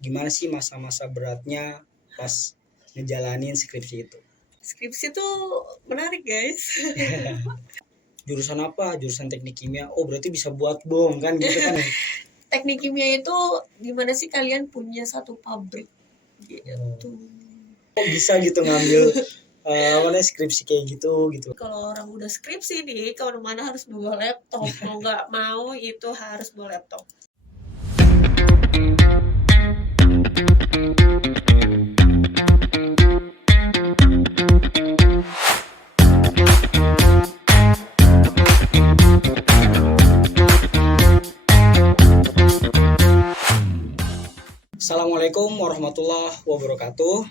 gimana sih masa-masa beratnya pas ngejalanin skripsi itu? Skripsi tuh menarik guys. Jurusan apa? Jurusan teknik kimia. Oh berarti bisa buat bom kan gitu kan ya? Teknik kimia itu gimana sih kalian punya satu pabrik gitu. Oh bisa gitu ngambil skripsi kayak gitu. Kalau orang udah skripsi nih, kemana-mana harus bawa laptop. Mau nggak mau itu harus bawa laptop. Assalamualaikum warahmatullahi wabarakatuh.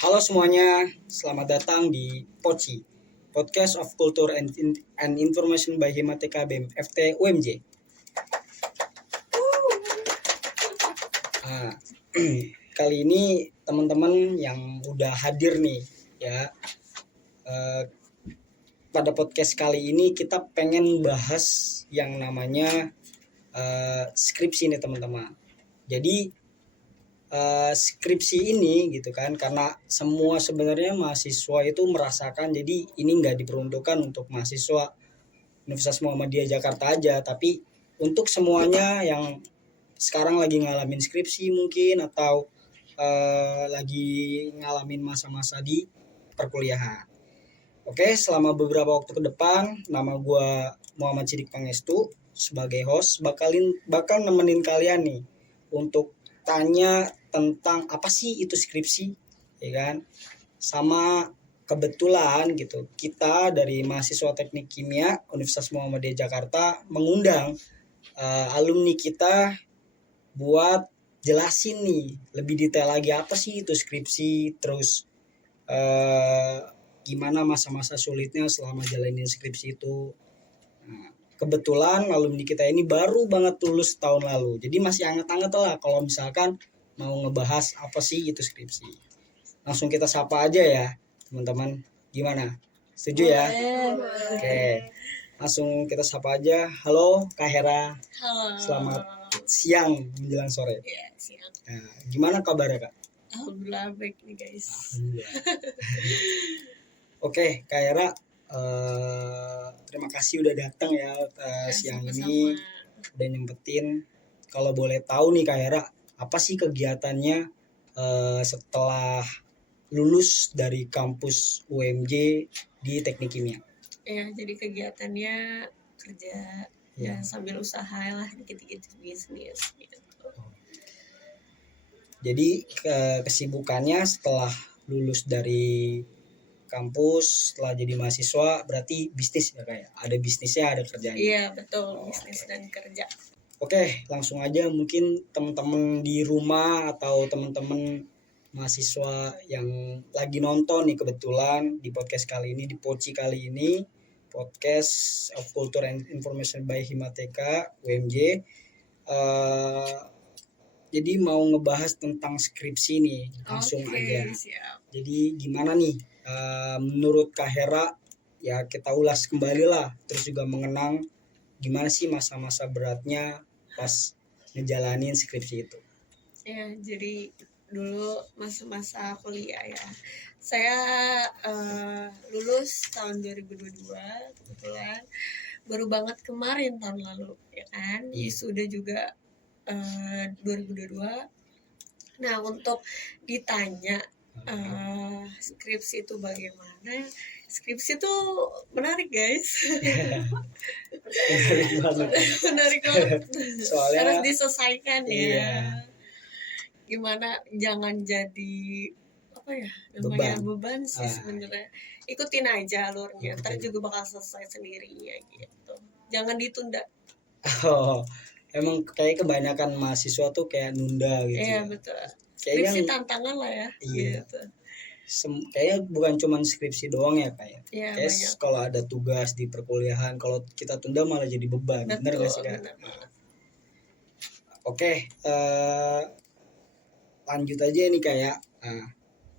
Halo semuanya, selamat datang di POCI, Podcast of Culture and Information by Himateka BEM FT UMJ. Kali ini teman-teman yang udah hadir nih ya, pada podcast kali ini kita pengen bahas yang namanya skripsi nih teman-teman. Jadi skripsi ini gitu kan, karena semua sebenarnya mahasiswa itu merasakan, jadi ini nggak diperuntukkan untuk mahasiswa Universitas Muhammadiyah Jakarta aja, tapi untuk semuanya yang sekarang lagi ngalamin skripsi mungkin, atau lagi ngalamin masa-masa di perkuliahan. Oke, selama beberapa waktu ke depan, nama gue Muhammad Sidik Pangestu sebagai host bakal nemenin kalian nih untuk tanya tentang apa sih itu skripsi, ya kan? Sama kebetulan gitu, kita dari mahasiswa Teknik Kimia Universitas Muhammadiyah Jakarta mengundang alumni kita buat jelasin nih lebih detail lagi apa sih itu skripsi, terus gimana masa-masa sulitnya selama jalanin skripsi itu. Nah, kebetulan alumni kita ini baru banget lulus tahun lalu, jadi masih anget-anget lah kalau misalkan mau ngebahas apa sih itu skripsi. Langsung kita sapa aja ya teman-teman, gimana? Setuju ya? Oke, langsung kita sapa aja. Halo Kak Hera. Halo. Selamat siang menjelang sore. Ya, siang. Nah, gimana kabarnya Kak? Alhamdulillah baik nih guys. Alhamdulillah. Oke Kak Hera, terima kasih udah datang ya siang ini, udah nyempetin. Kalau boleh tahu nih Kak Hera, apa sih kegiatannya setelah lulus dari kampus UMJ di Teknik Kimia? Ya, jadi kegiatannya kerja ya sambil usaha lah, dikit-dikit bisnis gitu. Jadi kesibukannya setelah lulus dari kampus, setelah jadi mahasiswa berarti bisnis ya kayak ada bisnisnya, ada kerjanya. Iya betul, bisnis dan kerja. Oke, langsung aja mungkin teman-teman di rumah atau teman-teman mahasiswa yang lagi nonton nih kebetulan di podcast kali ini, di POCI kali ini, Podcast of Culture and Information by Himateka UMJ. Jadi mau ngebahas tentang skripsi nih, langsung aja. Siap. Jadi gimana nih menurut Kak Hera, ya kita ulas kembali lah, terus juga mengenang gimana sih masa-masa beratnya pas ngejalanin skripsi itu. Ya, jadi dulu masa-masa kuliah ya. Saya lulus tahun 2022 kebetulan. Baru banget kemarin tahun lalu ya kan. Wisuda juga 2022. Nah, untuk ditanya skripsi itu bagaimana? Skripsi itu menarik guys. Menarik banget. Soalnya harus diselesaikan ya. Iya. Gimana jangan jadi apa ya namanya beban sih sebenarnya. Ikutin aja alurnya, ntar juga bakal selesai sendirinya gitu. Jangan ditunda. Oh, emang kayak kebanyakan mahasiswa tuh kayak nunda gitu. Iya betul. Kayaknya Skripsi tantangan lah ya. Iya. Gitu. Kayaknya bukan cuma skripsi doang ya kayak. Iya, Kayak banyak. kalau ada tugas di perkuliahan, kalau kita tunda malah jadi beban. Bener gak sih Kak? Oke, lanjut aja nih kayak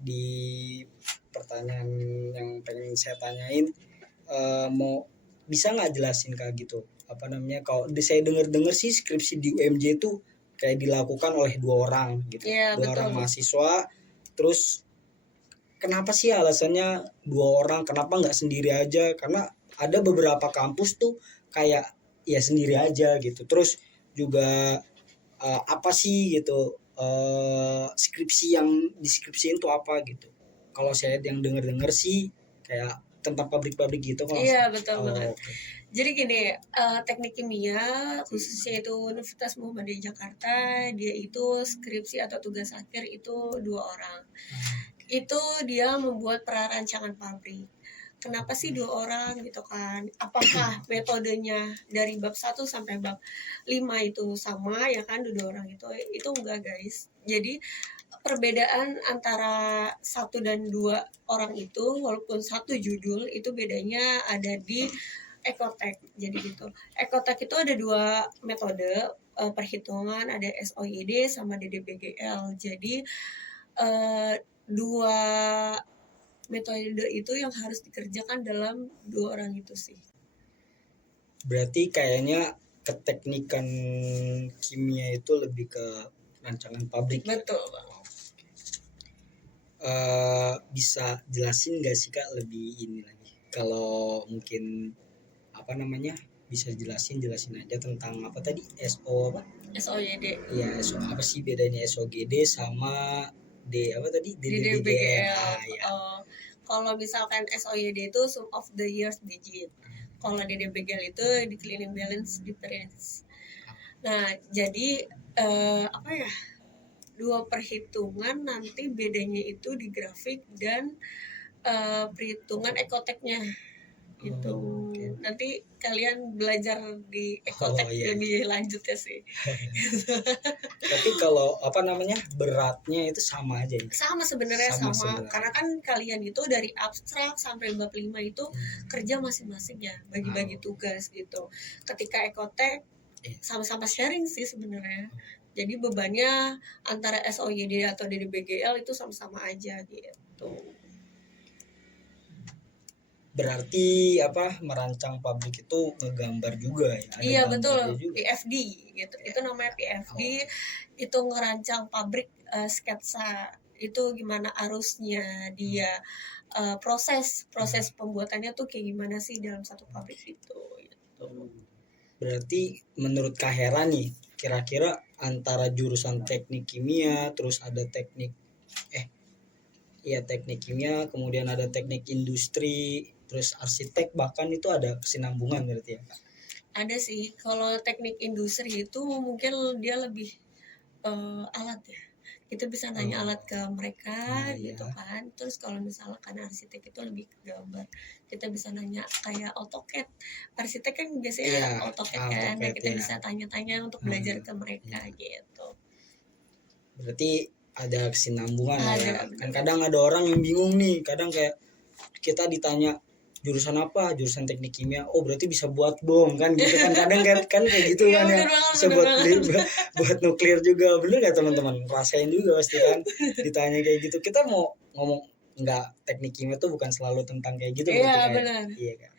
di pertanyaan yang pengen saya tanyain, mau bisa nggak jelasin Kak gitu, apa namanya, kalau saya dengar sih skripsi di UMJ itu kayak dilakukan oleh 2 orang gitu, Iya, 2 orang betul. mahasiswa. Terus kenapa sih alasannya 2 orang, kenapa nggak sendiri aja? Karena ada beberapa kampus tuh kayak ya sendiri aja gitu. Terus juga apa sih gitu, skripsi yang deskripsiin tuh apa gitu. Kalau saya yang denger sih kayak tentang pabrik-pabrik gitu kalau Iya, saya. betul Oh, banget. oke. Jadi gini, teknik kimia khususnya itu Universitas Muhammadiyah Jakarta, dia itu skripsi atau tugas akhir itu 2 orang. Itu dia membuat prarancangan pabrik. Kenapa sih 2 orang gitu kan? Apakah metodenya dari bab 1 sampai bab 5 itu sama ya kan, 2 orang itu enggak, guys. Jadi perbedaan antara 1 dan 2 orang itu, walaupun satu judul, itu bedanya ada di ekotek. Jadi gitu, ekotek itu ada 2 metode perhitungan, ada SOYD sama DDBGL. Jadi dua metode itu yang harus dikerjakan dalam 2 orang itu sih. Berarti kayaknya keteknikan kimia itu lebih ke rancangan pabrik. Betul banget. Bisa jelasin nggak sih Kak lebih ini lagi? Kalau mungkin apa namanya, bisa jelasin aja tentang apa tadi, SO apa? SOYD. Iya, SO apa sih bedanya SOGD sama D apa tadi? DDBGL. DDBGL. Ya. Kalau misalkan SOYD itu sum of the years digit. Kalau DDBGL itu di cleaning balance difference. Nah, jadi apa ya? 2 perhitungan nanti bedanya itu di grafik dan perhitungan ekoteknya gitu. Okay. Nanti kalian belajar di ekotek lebih lanjut ya sih. Tapi kalau apa namanya, beratnya itu sama aja ya? Sama sebenarnya sama. Karena kan kalian itu dari abstrak sampai bab 5 itu kerja masing-masing ya, bagi-bagi tugas gitu. Ketika ekotek sama-sama sharing sih sebenarnya. Jadi bebannya antara SOYD atau DDBGL itu sama-sama aja gitu. Berarti apa, merancang pabrik itu ngegambar juga ya? Ada iya betul, juga. PFD gitu. Itu namanya PFD. Itu ngerancang pabrik, sketsa itu gimana arusnya dia, proses pembuatannya tuh kayak gimana sih dalam satu pabrik itu gitu. Berarti menurut Kak Hera nih, kira-kira antara jurusan teknik kimia, terus ada teknik kimia, kemudian ada teknik industri, terus arsitek, bahkan itu ada kesinambungan berarti ya Kak? Ada sih. Kalau teknik industri itu mungkin dia lebih alat ya. Kita bisa nanya alat ke mereka gitu kan. Terus kalau misalkan arsitek itu lebih ke gambar, kita bisa nanya kayak AutoCAD. Arsitek kan biasanya AutoCAD kan. Nah, kita bisa tanya-tanya untuk belajar ke mereka gitu. Berarti ada kesinambungan ya. Kan kadang ada orang yang bingung nih, kadang kayak kita ditanya jurusan apa, jurusan teknik kimia, oh berarti bisa buat bom kan gitu kan, kadang kan kayak gitu kan ya, bisa buat nuklir juga, bener nggak teman-teman? Rasain juga pasti kan ditanya kayak gitu. Kita mau ngomong nggak, teknik kimia tuh bukan selalu tentang kayak gitu. Iya benar. Iya kan.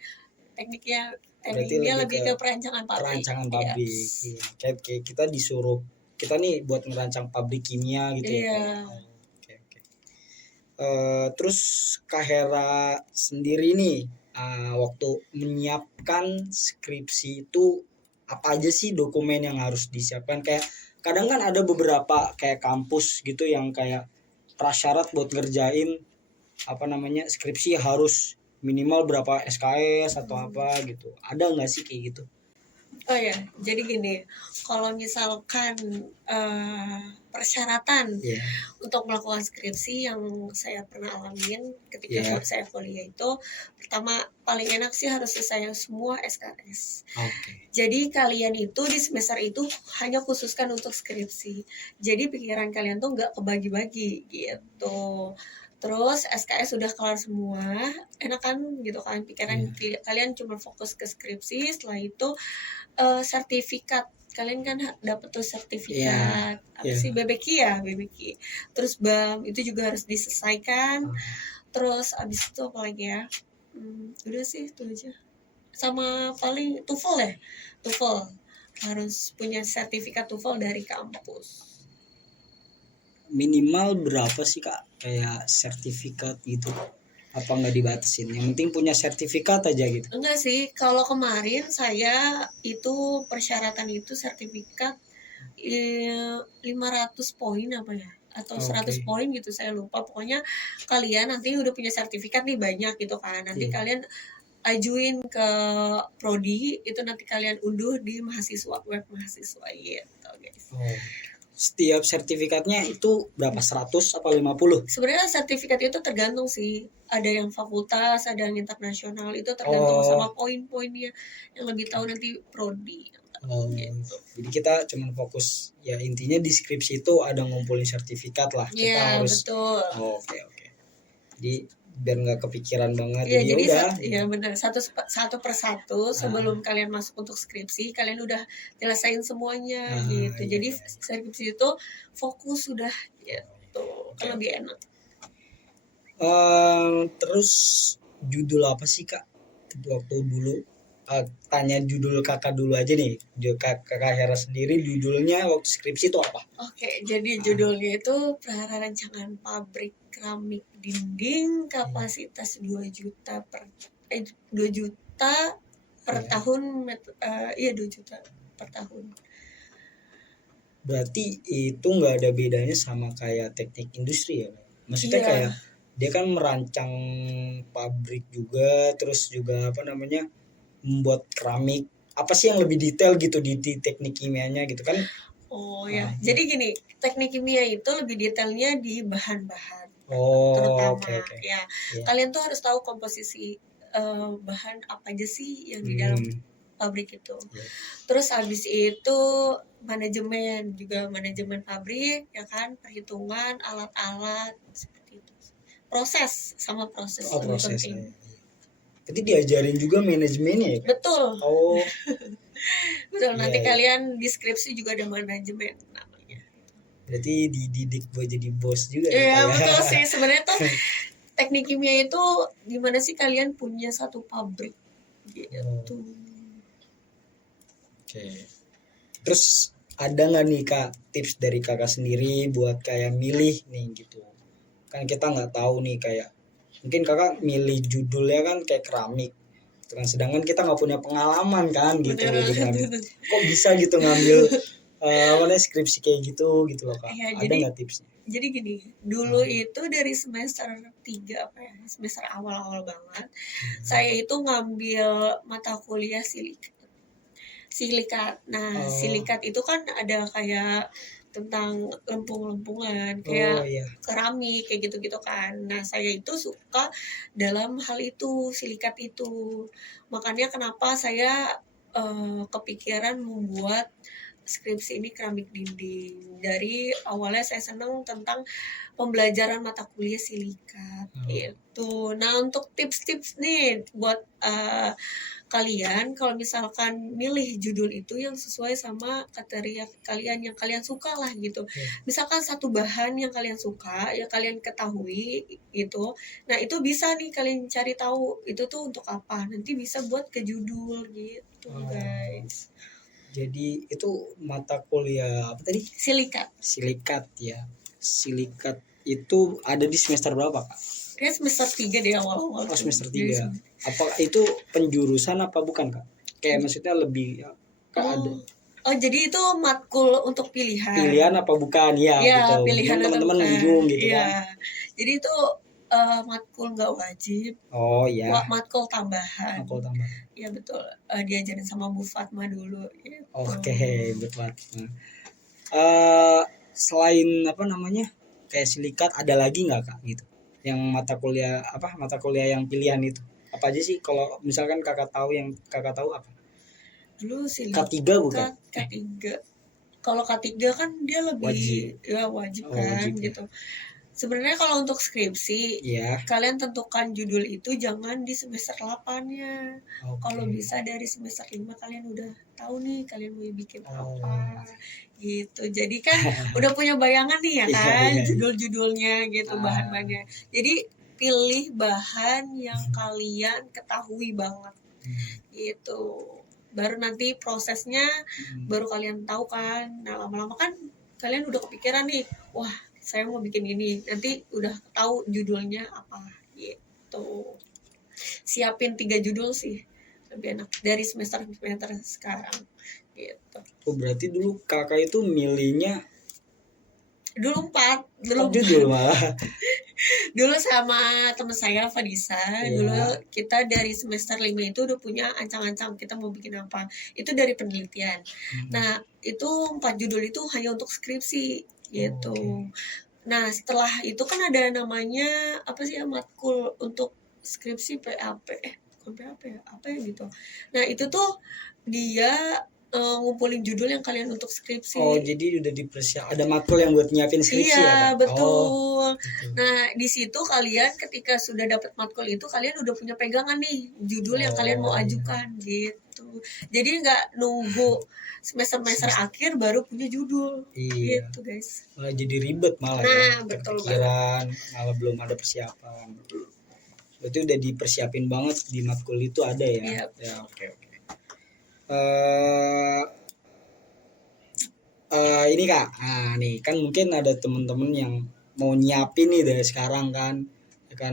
Tekniknya lebih ke perancangan pabrik. Iya. Kayak kita disuruh, kita nih buat ngerancang pabrik kimia gitu ya. Terus Kak Hera sendiri nih, waktu menyiapkan skripsi itu apa aja sih dokumen yang harus disiapkan? Kayak kadang kan ada beberapa kayak kampus gitu yang kayak prasyarat buat ngerjain apa namanya skripsi harus minimal berapa SKS atau apa gitu. Ada nggak sih kayak gitu? Oh ya, jadi gini, kalau misalkan persyaratan untuk melakukan skripsi yang saya pernah alamin ketika saya kuliah itu, pertama paling enak sih harus selesai semua SKS. Jadi kalian itu di semester itu hanya khususkan untuk skripsi. Jadi pikiran kalian tuh nggak kebagi-bagi gitu. Terus SKS sudah kelar semua, enak kan gitu kan, pikiran kalian cuma fokus ke skripsi. Setelah itu sertifikat, kalian kan dapat tuh sertifikat apa sih, BBQ. Terus BAM itu juga harus diselesaikan. Terus abis itu apa lagi ya, udah sih itu aja. Sama paling TOEFL. harus punya sertifikat TOEFL dari kampus. Minimal berapa sih Kak kayak sertifikat gitu? Apa nggak dibatasin? Yang penting punya sertifikat aja gitu. Enggak sih, kalau kemarin saya itu persyaratan itu sertifikat 500 poin apa ya? Atau 100 Oke. poin gitu, saya lupa. Pokoknya kalian nanti udah punya sertifikat nih banyak gitu kan. Nanti Iya. kalian ajuin ke prodi, itu nanti kalian unduh di mahasiswa, web mahasiswa gitu guys. Oh. Setiap sertifikatnya itu berapa? 100 apa 50? Sebenarnya sertifikat itu tergantung sih. Ada yang fakultas, ada yang internasional, itu tergantung Oh. sama poin-poinnya. Yang lebih tahu nanti prodi. Oh, Gitu. jadi kita cuma fokus ya intinya di skripsi itu ada ngumpulin sertifikat lah. Kita Iya, harus. betul. Oh, oke. Jadi biar nggak kepikiran banget. Iya, jadi udah. ya benar satu persatu sebelum kalian masuk untuk skripsi, kalian udah nyelesain semuanya gitu. Iya. Jadi skripsi itu fokus sudah gitu. Kan lebih enak. Terus judul apa sih Kak? Waktu dulu tanya judul kakak dulu aja nih. Kakak Hera sendiri judulnya waktu skripsi itu apa? Oke, jadi judulnya itu prarancangan pabrik keramik dinding kapasitas 2 juta per 2 juta per tahun 2 juta per tahun. Berarti itu nggak ada bedanya sama kayak teknik industri ya? Maksudnya kayak dia kan merancang pabrik juga, terus juga apa namanya membuat keramik. Apa sih yang lebih detail gitu di teknik kimianya gitu kan? Oh ya, jadi gini, teknik kimia itu lebih detailnya di bahan-bahan. Oh, terutama okay. Ya. Kalian tuh harus tahu komposisi bahan apa aja sih yang di dalam pabrik itu. Terus habis itu manajemen pabrik ya kan, perhitungan alat-alat seperti itu. Proses lebih penting. Jadi diajarin juga manajemennya ya? Betul. Oh. Betul, nanti kalian deskripsi juga ada manajemen namanya. Berarti dididik buat jadi bos juga. Iya, betul sih. Sebenarnya tuh teknik kimia itu gimana sih kalian punya satu pabrik gitu. Oke. Terus ada nggak nih Kak tips dari kakak sendiri buat kayak milih nih gitu? Kan kita nggak tahu nih kayak mungkin kakak milih judulnya kan kayak keramik, kan sedangkan kita nggak punya pengalaman kan gitu. Kok bisa gitu ngambil skripsi kayak gitu loh Kak? Ya, ada nggak tipsnya? Jadi gini, dulu itu dari semester 3 semester awal-awal banget, saya itu ngambil mata kuliah silikat. Nah, silikat itu kan ada kayak tentang lempung-lempungan kayak keramik kayak gitu-gitu kan. Nah, saya itu suka dalam hal itu, silikat itu. Makanya kenapa saya kepikiran membuat skripsi ini keramik dinding. Dari awalnya saya senang tentang pembelajaran mata kuliah silikat itu. Nah, untuk tips-tips nih buat kalian kalau misalkan milih judul itu yang sesuai sama kriteria kalian yang kalian suka lah gitu. Misalkan satu bahan yang kalian suka, yang kalian ketahui gitu. Nah, itu bisa nih kalian cari tahu itu tuh untuk apa. Nanti bisa buat ke judul gitu, guys. Jadi itu mata kuliah apa tadi? Silikat ya. Silikat itu ada di semester berapa Kak? Kayak semester 3 deh awal-awal. Oh, semester 3. Apa itu penjurusan apa bukan Kak? Kayak maksudnya lebih Kak ada. Oh, jadi itu matkul untuk pilihan. Pilihan apa bukan? Ya gitu. Pilihan teman-teman bingung gitu kan. Jadi itu matkul nggak wajib. Oh iya. Matkul tambahan. Iya betul. Diajarin sama Bu Fatma dulu. Gitu. Oke, Bu Fatma. Selain apa namanya kayak silikat ada lagi nggak Kak gitu? Yang mata kuliah yang pilihan itu apa aja sih? Kalau misalkan kakak tahu apa? Dulu silikat K3 bukan? K3. Kalau K3 kan dia lebih wajib kan gitu. Sebenarnya kalau untuk skripsi, kalian tentukan judul itu jangan di semester 8-nya. Kalau bisa dari semester 5 kalian udah tahu nih kalian mau bikin apa gitu. Jadi kan udah punya bayangan nih ya kan judul-judulnya gitu, bahan-bahannya. Jadi pilih bahan yang kalian ketahui banget gitu. baru nanti prosesnya baru kalian tahu kan. Nah lama-lama kan kalian udah kepikiran nih, wah saya mau bikin ini, nanti udah tahu judulnya apa gitu. Siapin 3 judul sih lebih enak dari semester sekarang gitu. Oh berarti dulu kakak itu milihnya Dulu 4 judul malah. dulu sama teman saya Fadisa, dulu kita dari semester 5 itu udah punya ancang-ancang kita mau bikin apa, itu dari penelitian. Nah itu 4 judul itu hanya untuk skripsi gitu. Nah setelah itu kan ada namanya apa sih ya, matkul untuk skripsi PAP bukan PAP ya apa ya gitu. Nah itu tuh dia ngumpulin judul yang kalian untuk skripsi. Oh jadi udah ada matkul yang buat nyiapin skripsi iya, ya Kak? betul. Nah di situ kalian ketika sudah dapat matkul itu kalian udah punya pegangan nih judul yang kalian mau ajukan gitu. Jadi nggak nunggu semester akhir baru punya judul gitu guys. Malah jadi ribet malah. Nah betul banget. Malah belum ada persiapan. Berarti udah dipersiapin banget di matkul itu ada ya? Ya oke. Ini Kak, nah nih kan mungkin ada temen-temen yang mau nyiapin nih dari sekarang kan,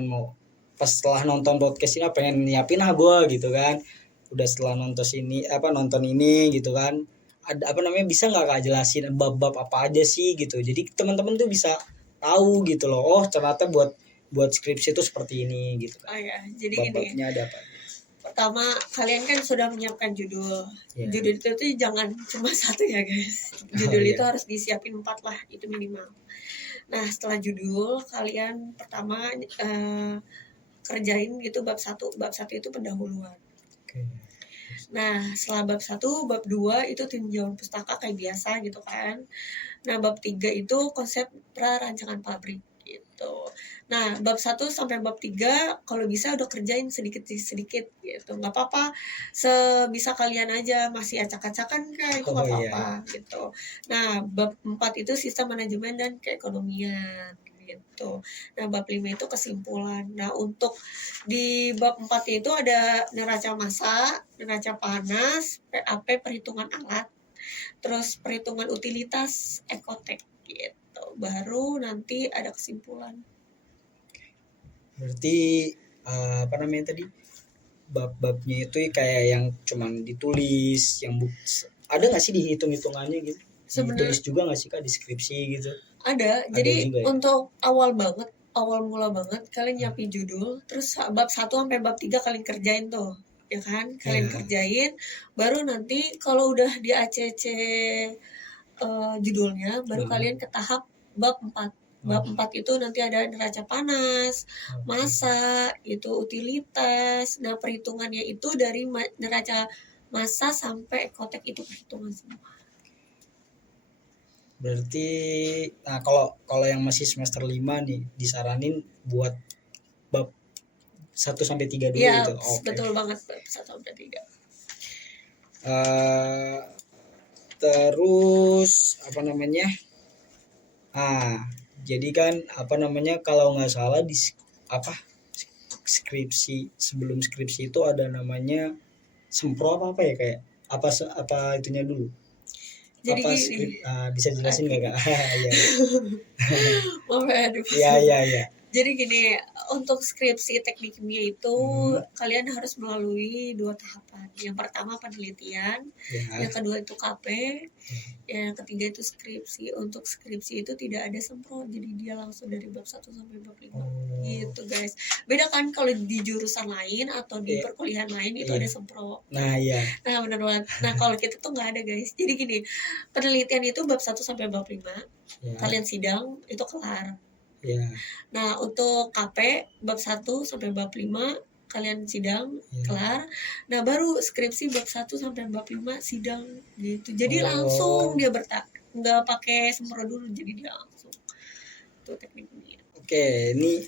mau pas setelah nonton podcast ini pengen nyiapin gue gitu kan, udah setelah nonton ini gitu kan, ada bisa nggak Kak jelasin bab-bab apa aja sih gitu, jadi teman-teman tuh bisa tahu gitu loh, oh ternyata buat skripsi itu seperti ini gitu kan. Oh ya, jadi bab-babnya ada apa? Pertama kalian kan sudah menyiapkan judul. Judul itu tuh jangan cuma 1 ya guys. Judul itu harus disiapin 4 lah, itu minimal. Nah setelah judul kalian pertama kerjain gitu bab 1. Bab 1 itu pendahuluan. Nah setelah bab 1, bab 2 itu tinjauan pustaka kayak biasa gitu kan. Nah bab 3 itu konsep prarancangan pabrik gitu. Nah bab 1 sampai bab 3 kalau bisa udah kerjain sedikit gitu, nggak apa-apa sebisa kalian aja, masih acak-acakan kan itu nggak apa-apa gitu. Nah bab 4 itu sistem manajemen dan keekonomian gitu. Nah bab 5 itu kesimpulan. Nah untuk di bab 4 itu ada neraca massa, neraca panas, PAP perhitungan alat, terus perhitungan utilitas, ekotek gitu. Baru nanti ada kesimpulan. Berarti tadi bab-babnya itu kayak yang cuman ditulis, yang ada nggak sih dihitung-hitungannya gitu? Ditulis juga nggak sih Kak deskripsi gitu? Ada jadi juga, ya? Untuk awal mula banget kalian nyiapin judul, terus bab 1 sampai bab 3 kalian kerjain tuh, ya kan? Kalian kerjain, baru nanti kalau udah di ACC judulnya, baru kalian ke tahap bab 4. Bab 4 itu nanti ada neraca panas, massa, itu utilitas. Nah, perhitungannya itu dari neraca massa sampai ekotek itu perhitungan semua. Berarti nah kalau yang masih semester 5 nih disaranin buat bab 1 sampai 3 dulu ya, gitu. Betul banget bab 1 sampai 3. Terus jadi kan kalau nggak salah di skripsi, sebelum skripsi itu ada namanya sempro apa ya, kayak apa itunya dulu. Jadi bisa jelasin nggak Kak? Iya. Jadi gini, untuk skripsi teknik kimia itu kalian harus melalui 2 tahapan. Yang pertama penelitian, yang kedua itu KP, yang ketiga itu skripsi. Untuk skripsi itu tidak ada sempro, jadi dia langsung dari bab 1 sampai bab 5 gitu guys. Beda kan kalau di jurusan lain atau di perkuliahan lain itu ada sempro. Nah benar banget. Nah kalau kita tuh nggak ada guys. Jadi gini, penelitian itu bab 1 sampai bab 5, kalian sidang itu kelar. Nah untuk KP bab 1 sampai bab 5 kalian sidang kelar. Nah baru skripsi bab 1 sampai bab 5 sidang gitu. Jadi langsung dia nggak pakai sempro dulu, jadi dia langsung. Itu tekniknya. Oke, ini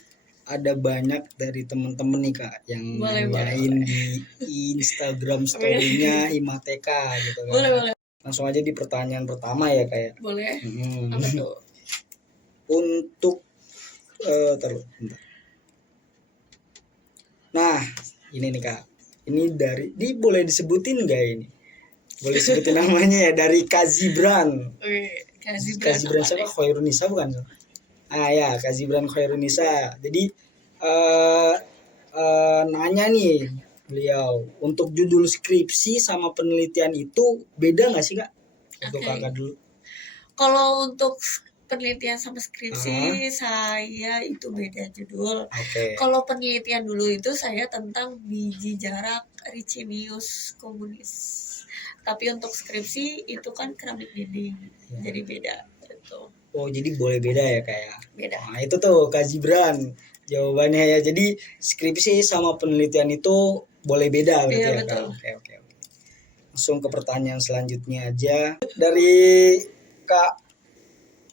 ada banyak dari teman-teman nih Kak yang nanyain di Instagram story-nya Himateka gitu kan. Boleh. Langsung aja di pertanyaan pertama ya Kak. Boleh. Apa tuh? Untuk nah ini nih Kak, ini boleh disebutin nggak ini Boleh sebutin namanya ya, dari Kak Zibran. Kak Kak Zibran siapa? Khairunisa bukan? Ya, Kak Zibran Khairunisa. Jadi nanya nih beliau, untuk judul skripsi sama penelitian itu beda nggak sih Kak? Untuk Kakak dulu. Kalau untuk penelitian sama skripsi saya itu beda judul. Kalau penelitian dulu itu saya tentang biji jarak Ricinius communis. Tapi untuk skripsi itu kan keramik dinding, jadi beda gitu. Oh, jadi boleh beda ya kayak. Beda. Nah, itu tuh Kak Zibran jawabannya ya. Jadi skripsi sama penelitian itu boleh beda berarti ya Kak. Oke. Langsung ke pertanyaan selanjutnya aja. Dari Kak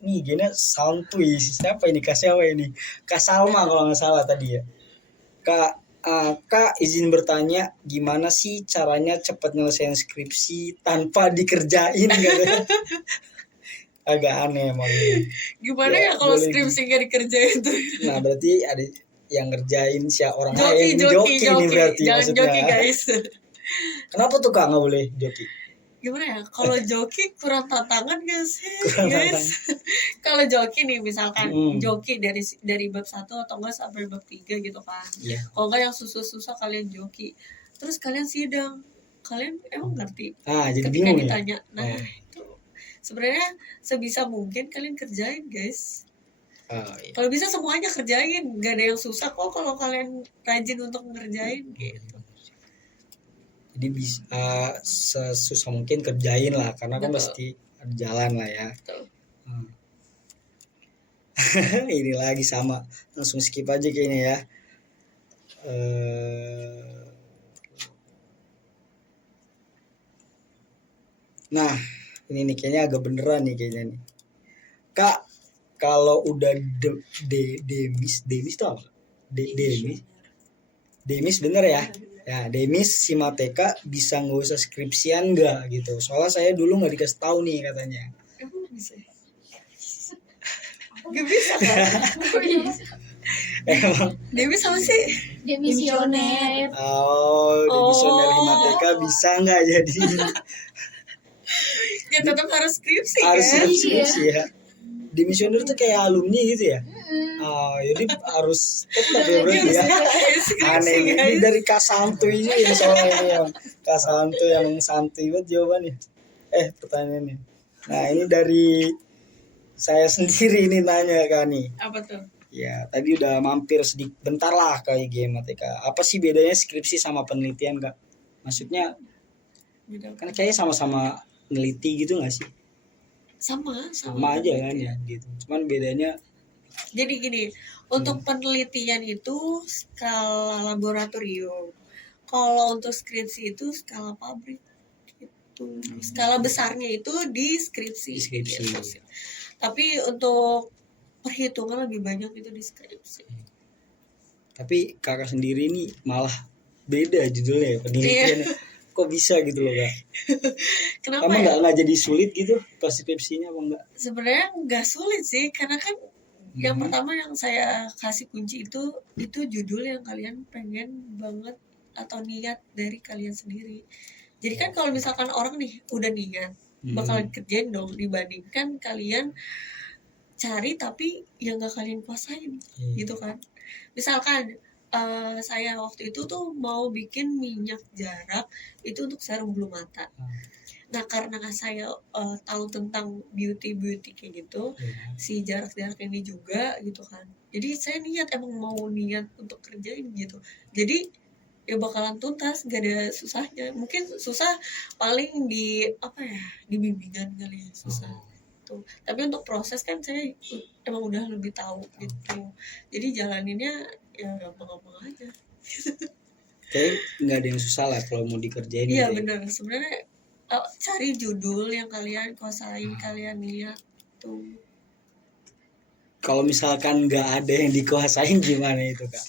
nih gini santuy, siapa ini? Kak siapa ini? Kak Salma kalau nggak salah tadi ya. Kak izin bertanya, gimana sih caranya cepat nyelesain skripsi tanpa dikerjain gitu? Agak aneh emang. Gimana ya kalau skripsi nggak dikerjain tuh? Nah berarti ada yang ngerjain siapa orang lain. Joki nih berarti. Jangan maksudnya. joki guys. Kenapa tuh Kak nggak boleh joki? Gimana ya, kalau joki kurang tantangan gak sih guys? Kalau joki nih misalkan joki dari bab 1 atau enggak sampai bab 3 gitu kan. Kalau enggak yang susah-susah kalian joki, terus kalian sidang, kalian emang ngerti jadi ketika bingung ditanya ya? Nah itu sebenarnya sebisa mungkin kalian kerjain guys. Kalau bisa semuanya kerjain, gak ada yang susah kok kalau kalian rajin untuk ngerjain gitu. Jadi bisa sesusah mungkin kerjain lah, karena kan pasti ada jalan lah ya. Ini lagi sama, langsung skip aja kayaknya ya. Nah ini nih kayaknya agak beneran nih kayaknya nih Kak. Kalau udah demis itu apa? Demis bener ya? Ya, demis Simateka bisa nggak usah skripsian nggak gitu? Soalnya saya dulu nggak dikasih tahu nih katanya. Emang bisa? Gak bisa kan? Emang demis apa sih? Demisioner. Demisioner Himateka bisa nggak jadi? Ya tetap harus skripsi harus kan? Skripsi ya. Demisioner tuh kayak alumni gitu ya? Jadi harus tetap ya berarti ya. Aneh ini dari Kak Santuy ini soalnya ini ya. Kak Santuy yang santuy banget jawabannya. Pertanyaannya. Nah ini dari saya sendiri ini nanya Kak nih. Apa tuh? Ya tadi udah mampir sedikit bentar lah ke IG Mateka. Apa sih bedanya skripsi sama penelitian Kak? Maksudnya kan kayaknya sama-sama neliti gitu nggak sih? Sama aja kan ya gitu. Cuman bedanya. Jadi gini, untuk penelitian itu skala laboratorium. Kalau untuk skripsi itu skala pabrik gitu. Skala besarnya itu di skripsi. Gitu. Tapi untuk perhitungan lebih banyak itu di skripsi. Tapi kakak sendiri ini malah beda judulnya ya penelitian. Kok bisa gitu loh Kak? Kenapa emang nggak jadi sulit gitu pas skripsinya apa enggak? Sebenarnya nggak sulit sih, karena kan yang pertama yang saya kasih kunci itu judul yang kalian pengen banget atau niat dari kalian sendiri. Jadi kan kalau misalkan orang nih udah niat bakalan kerjain dong, dibandingkan kalian cari tapi yang nggak kalian kuasain gitu kan. Misalkan saya waktu itu tuh mau bikin minyak jarak itu untuk serum bulu mata. Nah karena saya tahu tentang beauty kayak gitu, si jarak ini juga gitu kan. Jadi saya emang mau niat untuk kerjain gitu. Jadi ya bakalan tuntas, gak ada susahnya. Mungkin susah paling di di bimbingan kali ya susah. Tuh. Tapi untuk proses kan saya emang udah lebih tahu gitu. Jadi jalaninnya ya gampang-gampang aja. Kayak nggak ada yang susah lah kalau mau dikerjain. Iya benar. Sebenarnya cari judul yang kalian kuasain, kalian lihat tuh. Kalau misalkan nggak ada yang dikuasain gimana itu Kak?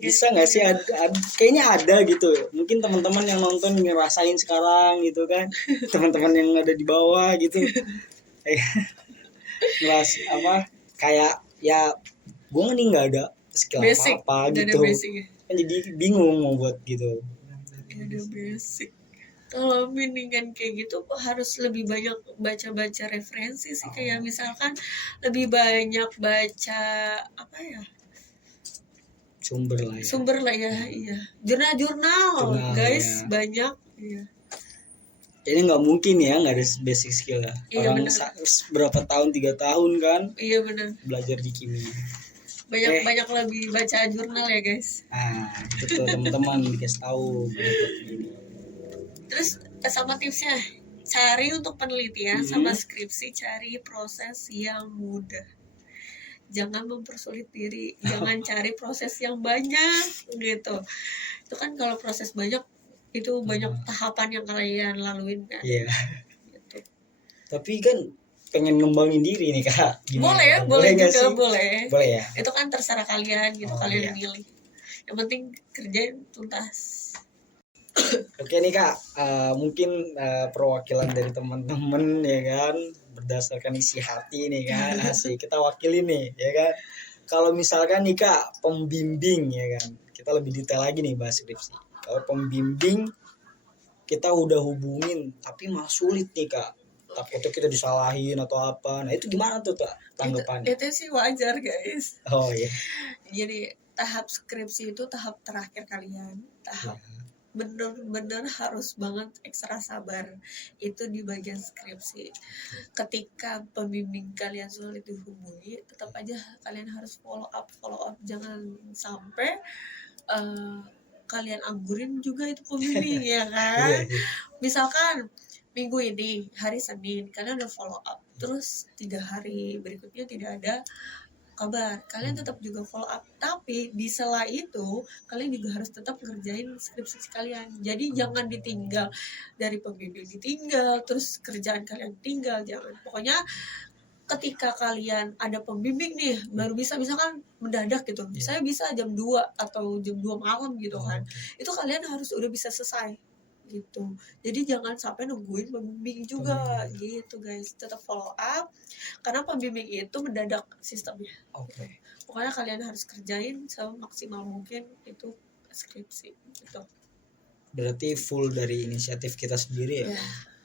Bisa nggak sih? Kayaknya ada gitu. Mungkin teman-teman yang nonton ngerasain sekarang gitu kan. Teman-teman yang ada di bawah gitu. Kayak ya gue nih nggak ada skill apa gitu. Kan jadi bingung mau buat gitu. Gak ada basic. Kalau mendingan kayak gitu harus lebih banyak baca-baca referensi sih, kayak misalkan lebih banyak baca apa ya, Sumber lah ya. sumber lah ya, iya, jurnal guys, ya. banyak, iya. Ini nggak mungkin ya nggak ada basic skill ya. Iya, Orang benar. berapa tahun, 3 tahun kan Iya benar, belajar di kimia. banyak lebih baca jurnal ya guys. Nah itu tuh teman-teman dikasih tahu ini. Terus sama tipsnya, cari untuk penelitian sama skripsi, cari proses yang mudah, jangan mempersulit diri, jangan cari proses yang banyak gitu. Itu kan kalau proses banyak itu banyak tahapan yang kalian laluin kan. Iya. Gitu. Tapi kan pengen ngembangin diri nih kak. Gimana? Boleh nggak juga sih? boleh. Boleh ya. Itu kan terserah kalian gitu, kalian iya. milih. Yang penting kerjain tuntas. Oke nih kak, mungkin perwakilan dari teman-teman ya kan, berdasarkan isi hati nih kan, asik kita wakili nih ya kan. Kalau misalkan nih kak pembimbing ya kan, kita lebih detail lagi nih bahas skripsi. Kalau pembimbing kita udah hubungin tapi malah sulit nih kak, takutnya kita disalahin atau apa. Nah itu gimana tuh tanggapannya? Itu sih wajar guys. Oh iya. Jadi tahap skripsi itu tahap terakhir kalian, tahap bener-bener harus banget ekstra sabar itu di bagian skripsi. Ketika pembimbing kalian sulit dihubungi, tetap aja kalian harus follow up, jangan sampai kalian anggurin juga itu pembimbing ya kan. Misalkan minggu ini hari Senin kalian udah follow up, terus 3 hari berikutnya tidak ada kabar, kalian tetap juga follow up, tapi di sela itu kalian juga harus tetap ngerjain skripsi kalian. Jadi jangan ditinggal, dari pembimbing ditinggal, terus kerjaan kalian tinggal, jangan. Pokoknya ketika kalian ada pembimbing nih baru bisa, misalkan mendadak gitu, saya bisa jam 2 atau jam 2 malam gitu kan, itu kalian harus udah bisa selesai gitu. Jadi jangan sampai nungguin pembimbing juga gitu guys, tetap follow up karena pembimbing itu mendadak sistemnya. Oke. Pokoknya kalian harus kerjain semaksimal mungkin itu skripsi gitu. Berarti full dari inisiatif kita sendiri ya.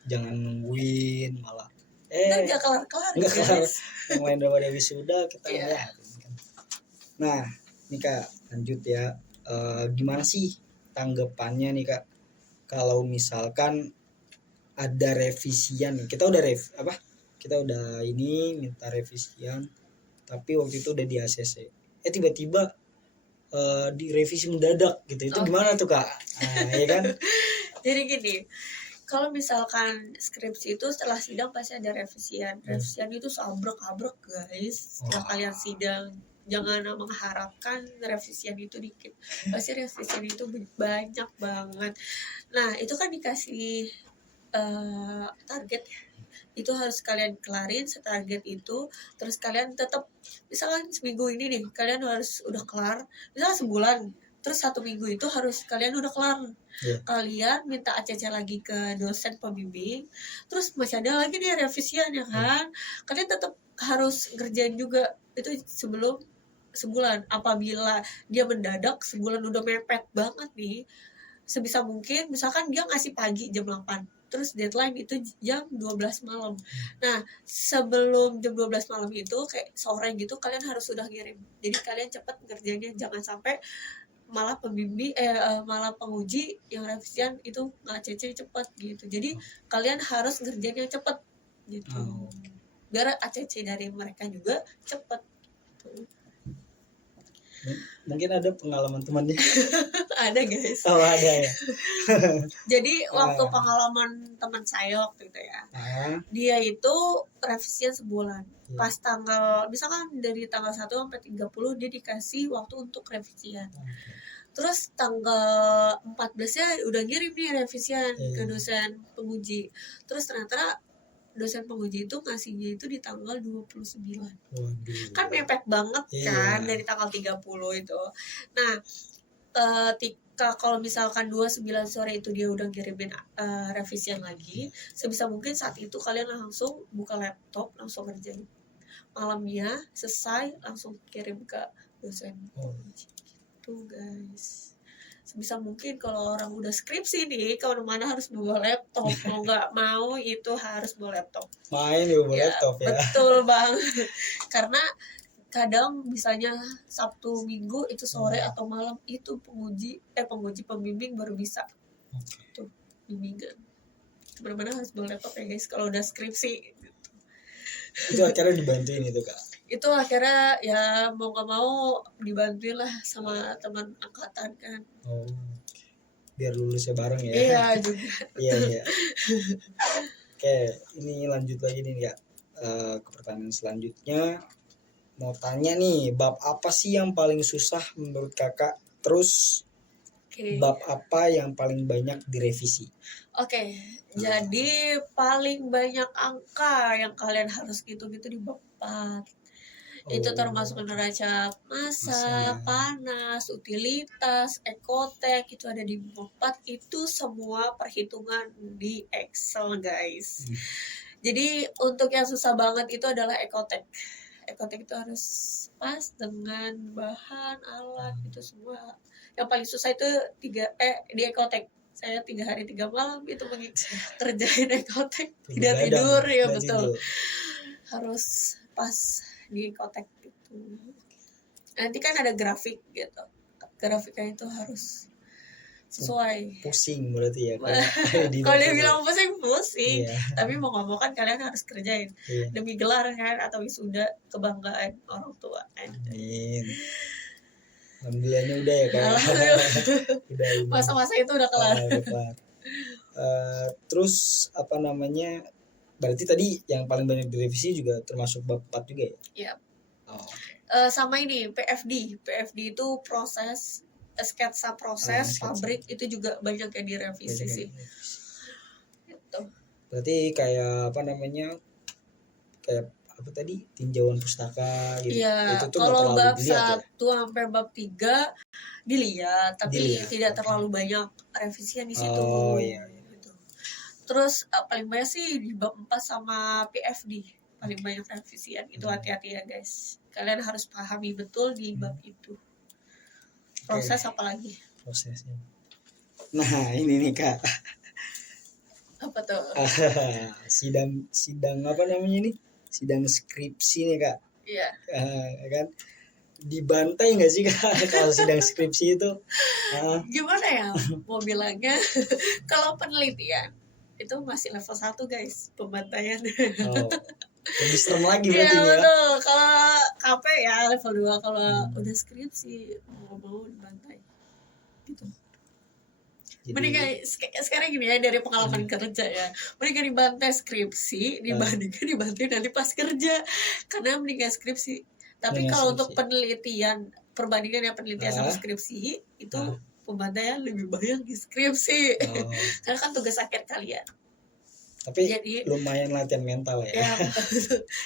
Jangan nungguin malah nggak kelar-kelar nggak kelar, guys. yang lain udah pada wisuda kita ngeliat. Nah nih kak lanjut ya, gimana sih tanggapannya nih kak kalau misalkan ada revisian nih, kita udah ini minta revisian tapi waktu itu udah di ACC, tiba-tiba direvisi mendadak gitu, itu gimana tuh kak? Nah, ya kan. Jadi gini, kalau misalkan skripsi itu setelah sidang pasti ada revisian. Revisian itu abrek-abrek guys. Setelah kalian sidang, jangan mengharapkan revisian itu dikit. Pasti revisian itu banyak banget. Nah, itu kan dikasih target ya. Itu harus kalian kelarin setarget itu. Terus kalian tetap, misalkan seminggu ini nih, kalian harus udah kelar. Misalkan sebulan, terus 1 minggu itu harus kalian udah kelar. Kalian minta ACC lagi ke dosen pembimbing, terus masih ada lagi nih revisian ya kan, kalian tetap harus ngerjain juga itu sebelum sebulan. Apabila dia mendadak sebulan udah mepet banget nih, sebisa mungkin misalkan dia ngasih pagi jam 8, terus deadline itu jam 12 malam. Nah, sebelum jam 12 malam itu kayak sore gitu kalian harus sudah ngirim. Jadi kalian cepat ngerjainnya, jangan sampai malah pembimbing malah penguji yang revisian itu nge-ACC cepat gitu. Jadi kalian harus ngerjain yang cepat gitu. Biar ACC dari mereka juga cepat gitu. Mungkin ada pengalaman temannya. Ada guys. Oh ada ya. Jadi waktu pengalaman teman saya waktu itu ya, dia itu revisian sebulan. Pas tanggal, misalkan dari tanggal 1 sampai 30 dia dikasih waktu untuk revisian. Terus tanggal 14-nya udah ngirim nih revisian ke dosen penguji. Terus ternyata dosen penguji itu ngasihnya itu di tanggal 29. Kan mepet banget kan dari tanggal 30 itu. Nah, ketika kalau misalkan 29 sore itu dia udah ngirimin revisian lagi, sebisa mungkin saat itu kalian langsung buka laptop, langsung kerjain. Malamnya selesai langsung kirim ke dosen penguji. Gitu guys. sebisa mungkin kalau orang udah skripsi nih kemana-mana harus bawa laptop, mau nggak mau itu harus bawa laptop. Main juga Ya, laptop ya. betul bang. Karena kadang misalnya Sabtu Minggu itu sore atau malam itu penguji pembimbing baru bisa tuh bimbingan. Benar-benar harus bawa laptop ya guys kalau udah skripsi. Itu akhirnya dibantuin itu Kak. Itu akhirnya ya mau nggak mau dibantuin lah sama teman angkatan kan. Oh, biar lulusnya bareng ya. Iya juga. Iya. Oke, ini lanjut lagi nih Kak. Ke pertanyaan selanjutnya, mau tanya nih, bab apa sih yang paling susah menurut Kakak? Terus Oke. bab apa yang paling banyak direvisi? Oke, jadi paling banyak angka yang kalian harus gitu-gitu di bab 4. Itu termasuk neraca massa, panas, utilitas, ekotek, itu ada di bab 4. Itu semua perhitungan di Excel guys. Jadi untuk yang susah banget itu adalah ekotek. Ekotek itu harus pas dengan bahan, alat, itu semua. Yang paling susah itu di ekotek. Saya 3 hari 3 malam itu kerjain ekotek, tidak tidur ya betul. Harus pas di ekotek gitu. Nanti kan ada grafik gitu. Grafiknya itu harus sesuai. Pusing berarti ya. Kalau dia bilang pusing, Iya. tapi mau nggak mau kan kalian harus kerjain demi gelar kan atau wisuda kebanggaan orang tua kan. Amin. Alhamdulillahnya udah ya Kak. Udah. Masa-masa itu udah kelar. Terus apa namanya? Berarti tadi yang paling banyak direvisi juga termasuk bab 4 juga ya? Iya. Oh. Sama ini PFD itu proses sketsa proses pabrik itu juga banyak yang direvisi sih. Gitu. Berarti kayak apa namanya? Kayak apa tadi? Tinjauan pustaka gitu. Iya, Itu tuh kalau bab 1 ya? sampai bab 3 dilihat, tapi tidak terlalu banyak revisian di situ. Oh iya. Gitu. Terus paling banyak sih di bab 4 sama PFD paling banyak revisian. Itu hati-hati ya guys. Kalian harus pahami betul di bab itu. Proses apalagi? Prosesnya. Nah, ini nih Kak. Apa tuh? sidang apa namanya ini? Sidang skripsi nih Kak. Iya. Kan dibantai nggak sih Kak kalau sidang skripsi itu? Gimana ya mau bilangnya? Kalau penelitian itu masih level 1 guys, pembantaian. Oh, lebih serem lagi berarti ya, ya. Betul. Kalau KP ya level 2, kalau udah skripsi mau dibantai. Gitu. Mendingan sekarang gini ya, dari pengalaman kerja ya, mendingan dibantai skripsi dibandingkan dibantai nanti pas kerja, karena mendingan skripsi. Tapi kalau untuk penelitian, perbandingan yang penelitian sama skripsi itu pembantaian lebih banyak di skripsi. Karena kan tugas akhir kalian. Tapi jadi, lumayan latihan mental ya.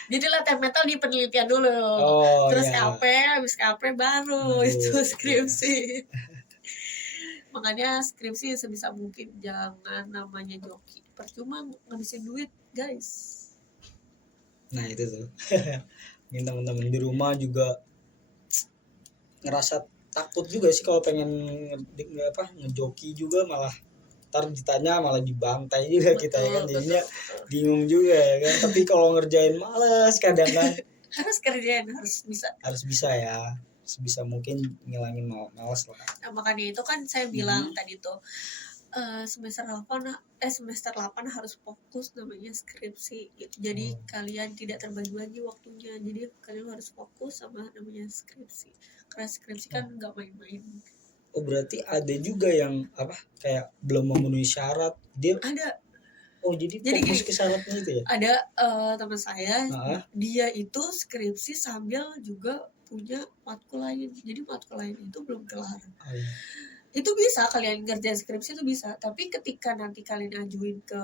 Jadi latihan mental di penelitian dulu. Terus KP, habis KP baru itu skripsi. Makanya skripsi sebisa mungkin jangan namanya joki. Percuma ngabisin duit, guys. Nah, itu tuh. Teman-teman di rumah juga ngerasa takut juga sih kalau pengen ngejoki juga, malah ntar ditanya malah dibantai juga. Betul, kita ya kan jadinya bingung juga ya kan. Tapi kalau ngerjain males kadang kan. Harus kerjain, harus bisa ya. Sebisa mungkin ngilangin malas lah. Nah, makanya itu kan saya bilang tadi tuh semester 8 harus fokus namanya skripsi gitu. Jadi kalian tidak terbagi-bagi waktunya. Jadi kalian harus fokus sama namanya skripsi. Karena skripsi kan nggak main-main. Oh, berarti ada juga yang kayak belum memenuhi syarat. Dia ada. Oh, jadi fokus ke syaratnya itu ya? Ada teman saya, dia itu skripsi sambil juga punya matkul lain. Jadi matkul lain itu belum kelar. Itu bisa kalian ngerjain skripsi itu bisa, tapi ketika nanti kalian ajuin ke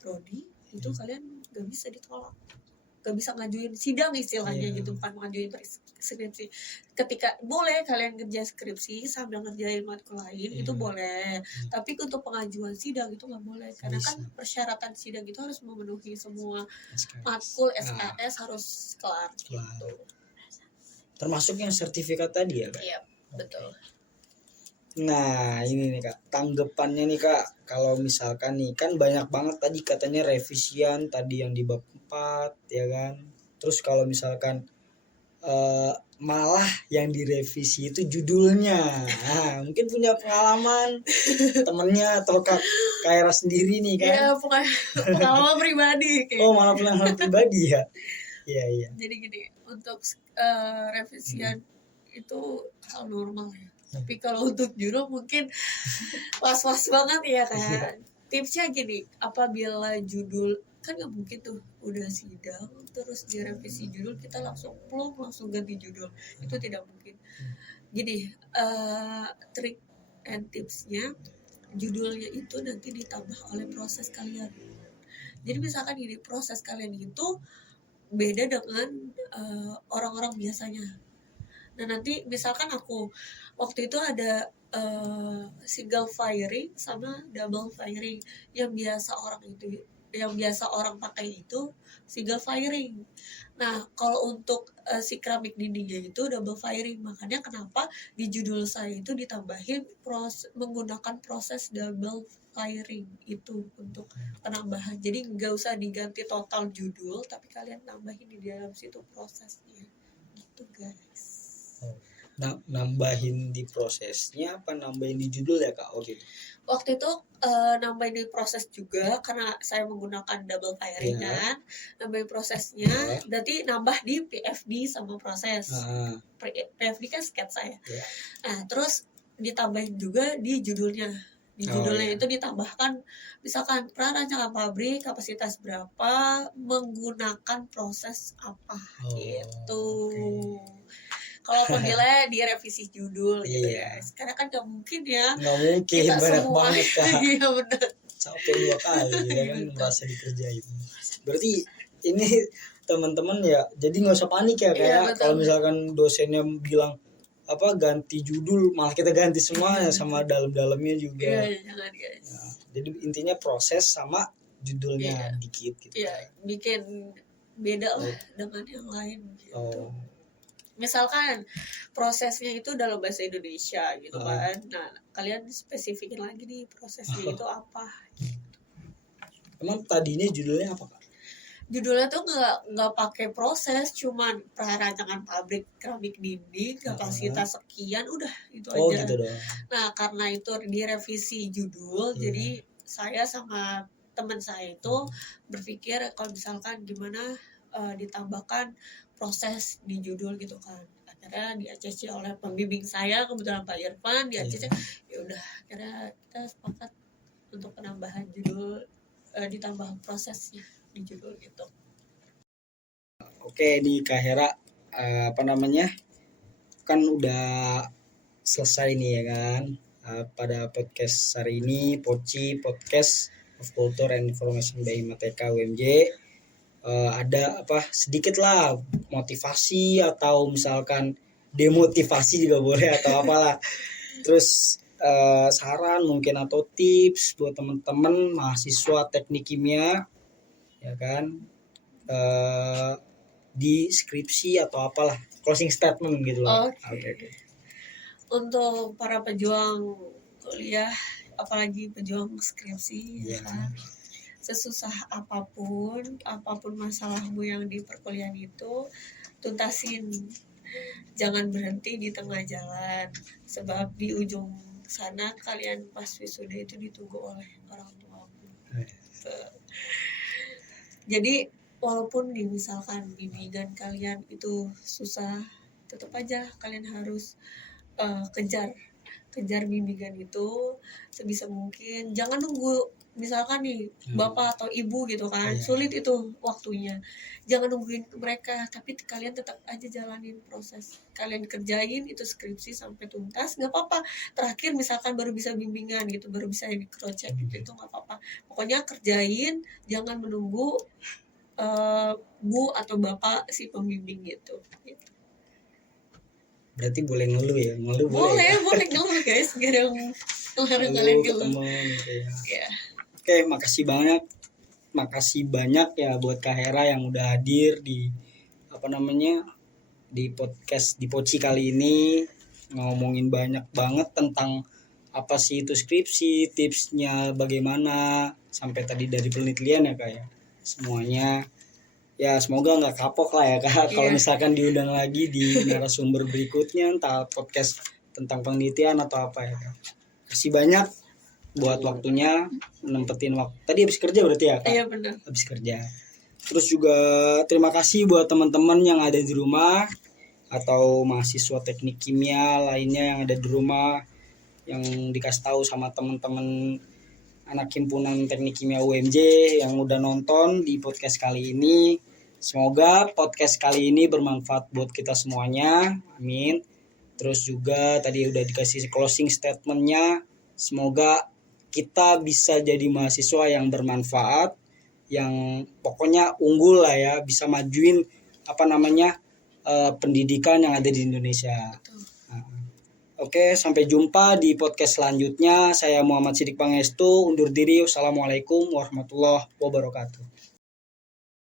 prodi itu kalian gak bisa ditolak, gak bisa ngajuin sidang istilahnya gitu, bukan ngajuin skripsi. Ketika boleh kalian ngerjain skripsi sambil ngerjain matkul lain itu boleh, tapi untuk pengajuan sidang itu nggak boleh, karena kan persyaratan sidang itu harus memenuhi semua matkul SKS harus kelar gitu. Termasuk yang sertifikat tadi ya Kak? Iya, betul. Nah, ini nih Kak, tanggapannya nih Kak, kalau misalkan nih kan banyak banget tadi katanya revisian tadi yang di bab 4 ya kan. Terus kalau misalkan malah yang direvisi itu judulnya. Nah, mungkin punya pengalaman temennya atau Kak Kaira sendiri nih kan. Ya pokoknya pengalaman pribadi kayak. Oh, malah pengalaman pribadi ya. Iya, iya. Jadi gini, untuk revisian itu hal normal ya. Tapi kalau untuk judul mungkin was-was banget ya kan. Tipsnya gini, apabila judul kan nggak mungkin tuh udah sidang terus direvisi judul kita langsung plong langsung ganti judul, itu tidak mungkin. Jadi trik and tipsnya judulnya itu nanti ditambah oleh proses kalian. Jadi misalkan ini proses kalian itu beda dengan orang-orang biasanya. Nah nanti misalkan aku waktu itu ada single firing sama double firing. Yang biasa orang pakai itu single firing. Nah kalau untuk si keramik dindingnya itu double firing. Makanya kenapa di judul saya itu ditambahin menggunakan proses double firing itu untuk penambahan. Jadi nggak usah diganti total judul, tapi kalian tambahin di dalam situ prosesnya. Gitu guys. Nambahin di prosesnya apa nambahin di judul ya Kak? Oh gitu. Waktu itu nambahin di proses juga karena saya menggunakan double firing kan. Nambahin prosesnya, berarti nambah di PFD sama proses. PFD kan sketsa ya. Nah, terus ditambahin juga di judulnya. Di judulnya itu ditambahkan misalkan prarancangan pabrik kapasitas berapa menggunakan proses apa gitu. Kalaupun nilai direvisi judul gitu ya. Karena kan gak mungkin ya. Gak mungkin, kita banyak semua. banget Kak. Iya benar. Sampai 2 kali ya kan merasa dikerjain. Berarti ini teman-teman ya, jadi nggak usah panik ya kayak kalau misalkan dosennya bilang apa ganti judul malah kita ganti semuanya sama dalam-dalamnya juga. Iya, jangan guys. Nah, jadi intinya proses sama judulnya dikit gitu. Iya, bikin beda lah dengan yang lain gitu. Misalkan prosesnya itu dalam bahasa Indonesia gitu kan. Nah, kalian spesifikin lagi nih prosesnya itu apa. Emang tadinya judulnya apa Kak? Judulnya tuh nggak pakai proses, cuman prarancangan pabrik keramik dinding kapasitas sekian, udah itu aja. Gitu doang. Nah, karena itu direvisi judul, jadi saya sama teman saya itu berpikir kalau misalkan gimana ditambahkan proses di judul gitu kan. Akhirnya di ACC oleh pembimbing saya, kebetulan Pak Irfan di ACC. Ya udah, akhirnya kita sepakat untuk penambahan judul, ditambah prosesnya di judul gitu. Oke, di Kak Hera apa namanya? Kan udah selesai nih ya kan. Pada podcast hari ini Poci Podcast of Culture and Information by Mateka UMJ. Ada apa sedikit lah motivasi atau misalkan demotivasi juga boleh atau apalah. Terus saran mungkin atau tips buat teman-teman mahasiswa teknik kimia ya kan, di skripsi atau apalah, closing statement gitu loh. Oke. Untuk para pejuang kuliah apalagi pejuang skripsi ya kan, sesusah apapun masalahmu yang di perkuliahan itu tuntasin, jangan berhenti di tengah jalan, sebab di ujung sana kalian pas wisuda itu ditunggu oleh orang tuamu. Jadi walaupun misalkan bimbingan kalian itu susah, tetap aja kalian harus kejar bimbingan itu sebisa mungkin. Jangan nunggu misalkan nih bapak atau ibu gitu kan, sulit itu waktunya, jangan nungguin mereka, tapi kalian tetap aja jalanin proses, kalian kerjain itu skripsi sampai tuntas, nggak apa-apa. Terakhir misalkan baru bisa bimbingan gitu, baru bisa di cross check gitu, itu nggak apa-apa. Pokoknya kerjain, jangan menunggu bu atau bapak si pembimbing gitu. Berarti boleh ngeluh ya, boleh ngeluh guys, gak ada yang ngelarang kalian ngeluh. Ya. Oke, makasih banyak ya buat Kak Hera yang udah hadir di di podcast di Poci kali ini, ngomongin banyak banget tentang apa sih itu skripsi, tipsnya bagaimana, sampai tadi dari penelitian ya Kak ya. Semuanya ya semoga nggak kapok lah ya Kak kalau Iya. misalkan diundang lagi di narasumber berikutnya, entah podcast tentang penelitian atau apa ya Kak. Kasih banyak buat waktunya, nempetin waktu. Tadi habis kerja berarti ya Kak? Iya benar. Habis kerja. Terus juga terima kasih buat teman-teman yang ada di rumah atau mahasiswa teknik kimia lainnya yang ada di rumah, yang dikasih tahu sama teman-teman anak himpunan teknik kimia UMJ yang udah nonton di podcast kali ini. Semoga podcast kali ini bermanfaat buat kita semuanya, amin. Terus juga tadi udah dikasih closing statementnya, semoga kita bisa jadi mahasiswa yang bermanfaat, yang pokoknya unggul lah ya, bisa majuin pendidikan yang ada di Indonesia. Oke, sampai jumpa di podcast selanjutnya. Saya Muhammad Sidik Pangestu undur diri. Wassalamualaikum warahmatullahi wabarakatuh.